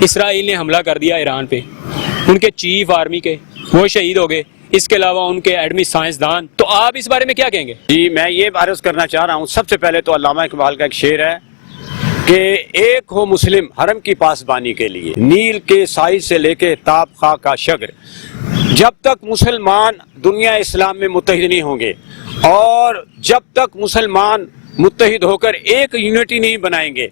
اسرائیل نے حملہ کر دیا ایران پہ، ان کے چیف آرمی کے وہ شہید ہو گئے، اس کے علاوہ ان کے ایٹمی سائنسدان، تو آپ اس بارے میں کیا کہیں گے؟ جی میں یہ عرض کرنا چاہ رہا ہوں، سب سے پہلے تو علامہ اقبال کا ایک شعر ہے کہ ایک ہو مسلم حرم کی پاسبانی کے لیے، نیل کے سائی سے لے کے تاب خاں کا شگر، جب تک مسلمان دنیا اسلام میں متحد نہیں ہوں گے اور جب تک مسلمان متحد ہو کر ایک یونٹی نہیں بنائیں گے،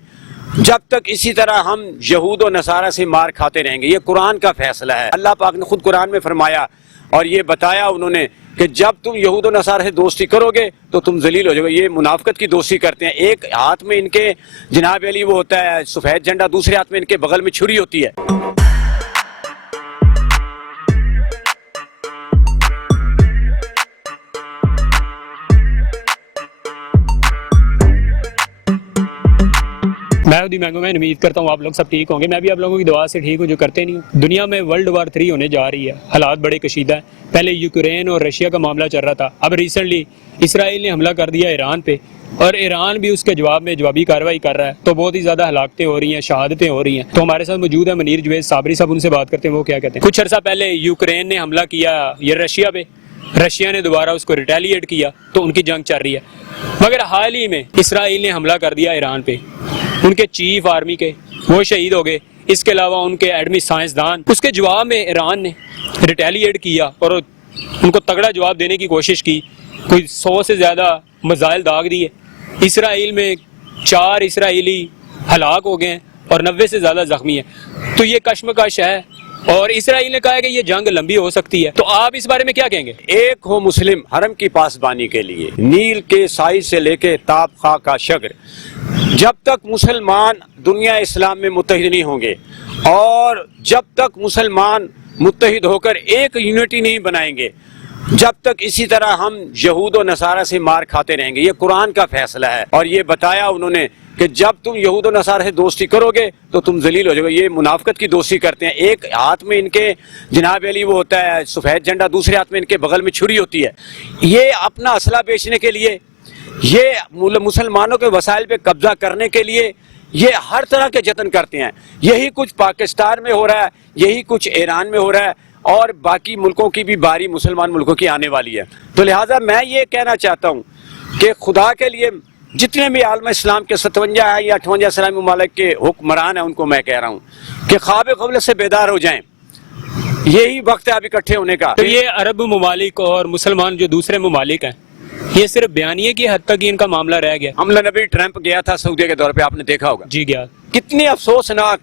جب تک اسی طرح ہم یہود و نصارہ سے مار کھاتے رہیں گے۔ یہ قرآن کا فیصلہ ہے، اللہ پاک نے خود قرآن میں فرمایا اور یہ بتایا انہوں نے کہ جب تم یہود و نصارہ سے دوستی کرو گے تو تم ذلیل ہو جاؤ گے۔ یہ منافقت کی دوستی کرتے ہیں، ایک ہاتھ میں ان کے جناب علی وہ ہوتا ہے سفید جھنڈا، دوسرے ہاتھ میں ان کے بغل میں چھری ہوتی ہے۔ میں ادی مینگو میں امید کرتا ہوں آپ لوگ سب ٹھیک ہوں گے، میں بھی آپ لوگوں کی دعا سے ٹھیک ہوں جو کرتے نہیں ہوں۔ دنیا میں ورلڈ وار 3 ہونے جا رہی ہے، حالات بڑے کشیدہ ہیں۔ پہلے یوکرین اور رشیا کا معاملہ چل رہا تھا، اب ریسنٹلی اسرائیل نے حملہ کر دیا ایران پہ، اور ایران بھی اس کے جواب میں جوابی کارروائی کر رہا ہے، تو بہت ہی زیادہ ہلاکتیں ہو رہی ہیں، شہادتیں ہو رہی ہیں۔ تو ہمارے ساتھ موجود ہے منیر جوید صابری صاحب، ان سے بات کرتے ہیں وہ کیا کہتے ہیں۔ کچھ عرصہ پہلے یوکرین نے حملہ کیا یہ رشیا پہ، رشیا نے دوبارہ اس کو ریٹیلیٹ کیا، تو ان کی جنگ چل رہی ہے۔ مگر حال ہی میں اسرائیل نے حملہ کر دیا ایران پہ، ان کے چیف آرمی کے وہ شہید ہو گئے، اس کے علاوہ ان کے ایٹمی سائنسدان، اس کے جواب میں ایران نے ریٹیلیٹ کیا اور ان کو تگڑا جواب دینے کی کوشش کی، کوئی 100 سے زیادہ میزائل داغ دیے۔ اسرائیل میں 4 اسرائیلی ہلاک ہو گئے ہیں اور 90 سے زیادہ زخمی ہیں، تو یہ کشمکش ہے، اور اسرائیل نے کہا ہے کہ یہ جنگ لمبی ہو سکتی ہے، تو آپ اس بارے میں کیا کہیں گے؟ ایک ہو مسلم حرم کی پاسبانی کے لیے، نیل کے سائی سے لے کے تاب خاں کا شگر، جب تک مسلمان دنیا اسلام میں متحد نہیں ہوں گے اور جب تک مسلمان متحد ہو کر ایک یونٹی نہیں بنائیں گے، جب تک اسی طرح ہم یہود و نصارہ سے مار کھاتے رہیں گے۔ یہ قرآن کا فیصلہ ہے اور یہ بتایا انہوں نے کہ جب تم یہود و نصارہ سے دوستی کرو گے تو تم ذلیل ہو جاؤ گے۔ یہ منافقت کی دوستی کرتے ہیں، ایک ہاتھ میں ان کے جناب علی وہ ہوتا ہے سفید جھنڈا، دوسرے ہاتھ میں ان کے بغل میں چھری ہوتی ہے۔ یہ اپنا اسلحہ بیچنے کے لیے، یہ مسلمانوں کے وسائل پہ قبضہ کرنے کے لیے یہ ہر طرح کے جتن کرتے ہیں۔ یہی کچھ پاکستان میں ہو رہا ہے، یہی کچھ ایران میں ہو رہا ہے، اور باقی ملکوں کی بھی باری مسلمان ملکوں کی آنے والی ہے۔ تو لہٰذا میں یہ کہنا چاہتا ہوں کہ خدا کے لیے جتنے بھی عالم اسلام کے 57 ہے یا 58 اسلامی ممالک کے حکمران ہیں، ان کو میں کہہ رہا ہوں کہ خواب غفلت سے بیدار ہو جائیں، یہی وقت ہے اب اکٹھے ہونے کا۔ تو یہ عرب ممالک اور مسلمان جو دوسرے ممالک ہیں، یہ صرف بیانیے کی حد تک ہی ان کا معاملہ رہ گیا؟ حملہ نبی ٹرمپ گیا تھا سعودیہ کے دور پہ، آپ نے دیکھا ہوگا جی گیا۔ کتنی افسوسناک،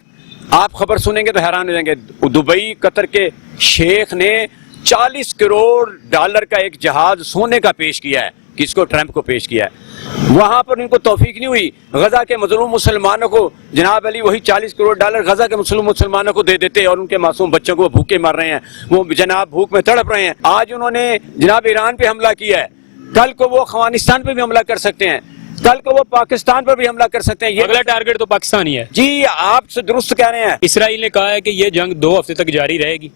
آپ خبر سنیں گے تو حیران ہو جائیں گے۔ دبئی قطر کے شیخ نے 40 کروڑ ڈالر کا ایک جہاز سونے کا پیش کیا ہے، کس کو؟ ٹرمپ کو پیش کیا ہے۔ وہاں پر ان کو توفیق نہیں ہوئی، غزہ کے مظلوم مسلمانوں کو جناب علی وہی 40 کروڑ ڈالر غزہ کے مظلوم مسلمانوں کو دے دیتے، اور ان کے معصوم بچوں کو بھوکے مر رہے ہیں، وہ جناب بھوک میں تڑپ رہے ہیں۔ آج انہوں نے جناب ایران پہ حملہ کیا ہے، کل کو وہ افغانستان پہ بھی حملہ کر سکتے ہیں، کل کو وہ پاکستان پر بھی حملہ کر سکتے ہیں۔ اگلا ٹارگٹ تو پاکستان ہی ہے۔ جی آپ سے درست کہہ رہے ہیں۔ اسرائیل نے کہا ہے کہ یہ جنگ 2 ہفتے تک جاری رہے گی،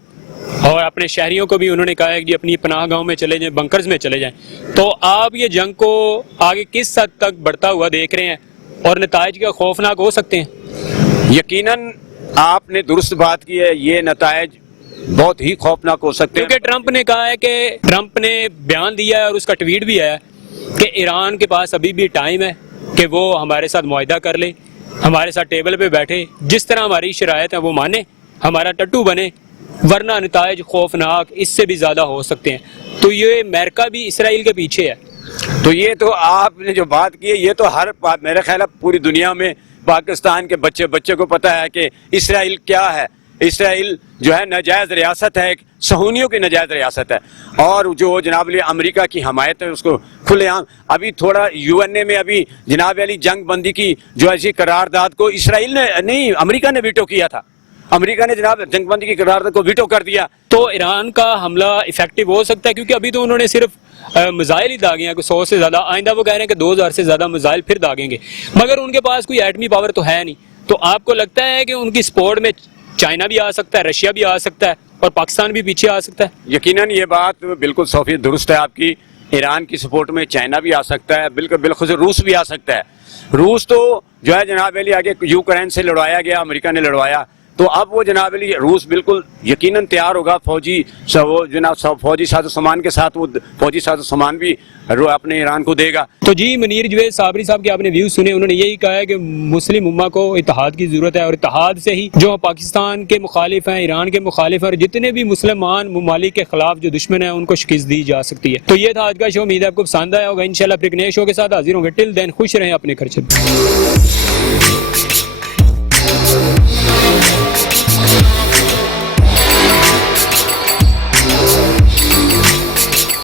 اور اپنے شہریوں کو بھی انہوں نے کہا ہے کہ اپنی پناہ گاہوں میں چلے جائیں، بنکرز میں چلے جائیں۔ تو آپ یہ جنگ کو آگے کس حد تک بڑھتا ہوا دیکھ رہے ہیں، اور نتائج کیا خوفناک ہو سکتے ہیں؟ یقیناً آپ نے درست بات کی ہے، یہ نتائج بہت ہی خوفناک ہو سکتے ہیں، کیونکہ ٹرمپ نے کہا ہے کہ ٹرمپ نے بیان دیا ہے اور اس کا ٹویٹ بھی ہے کہ ایران کے پاس ابھی بھی ٹائم ہے کہ وہ ہمارے ساتھ معاہدہ کر لے، ہمارے ساتھ ٹیبل پہ بیٹھے، جس طرح ہماری شرائط ہے وہ مانے، ہمارا ٹٹو بنے، ورنہ نتائج خوفناک اس سے بھی زیادہ ہو سکتے ہیں۔ تو یہ امریکہ بھی اسرائیل کے پیچھے ہے۔ تو یہ تو آپ نے جو بات کی ہے، یہ تو ہر میرا خیال ہے پوری دنیا میں پاکستان کے بچے کو پتا ہے کہ اسرائیل کیا ہے۔ اسرائیل جو ہے ناجائز ریاست ہے، ایک صہیونیوں کی ناجائز ریاست ہے، اور جو جناب علی امریکہ کی حمایت ہے اس کو کھلے عام، ابھی تھوڑا UN میں ابھی جناب علی جنگ بندی کی جو ایسی قرارداد کو اسرائیل نے نہیں، امریکہ نے ویٹو کیا تھا، امریکہ نے جناب جنگ بندی کی قرارداد کو ویٹو کر دیا۔ تو ایران کا حملہ افیکٹو ہو سکتا ہے، کیونکہ ابھی تو انہوں نے صرف میزائل ہی داغے ہیں، 100 سے زیادہ، آئندہ وہ کہہ رہے ہیں کہ 2000 سے زیادہ میزائل پھر داغیں گے، مگر ان کے پاس کوئی ایٹمی پاور تو ہے نہیں۔ تو آپ کو لگتا ہے کہ ان کی سپورٹ میں چائنا بھی آ سکتا ہے، رشیا بھی آ سکتا ہے، اور پاکستان بھی پیچھے آ سکتا ہے؟ یقیناً یہ بات بالکل 100% درست ہے آپ کی، ایران کی سپورٹ میں چائنا بھی آ سکتا ہے، بالخصوص روس بھی آ سکتا ہے۔ روس تو جو ہے جناب علی آگے یوکرین سے لڑوایا گیا، امریکہ نے لڑوایا، تو اب وہ جناب علی روس بالکل یقیناً تیار ہوگا فوجی وہ جناب فوجی ساز و سامان کے ساتھ، وہ فوجی ساز و سامان بھی اپنے ایران کو دے گا۔ تو جی منیر جوید صابری صاحب کے آپ نے ویوز سنے، انہوں نے یہی کہا ہے کہ مسلم امہ کو اتحاد کی ضرورت ہے، اور اتحاد سے ہی جو پاکستان کے مخالف ہیں، ایران کے مخالف ہیں، اور جتنے بھی مسلمان ممالک کے خلاف جو دشمن ہیں ان کو شکست دی جا سکتی ہے۔ تو یہ تھا آج کا شو، امید ہے آپ کو پسند آیا ہوگا۔ انشاءاللہ پھر ایک نئے شو کے ساتھ حاضر ہوں گے۔ ٹل دین خوش رہیں اپنے خرچے۔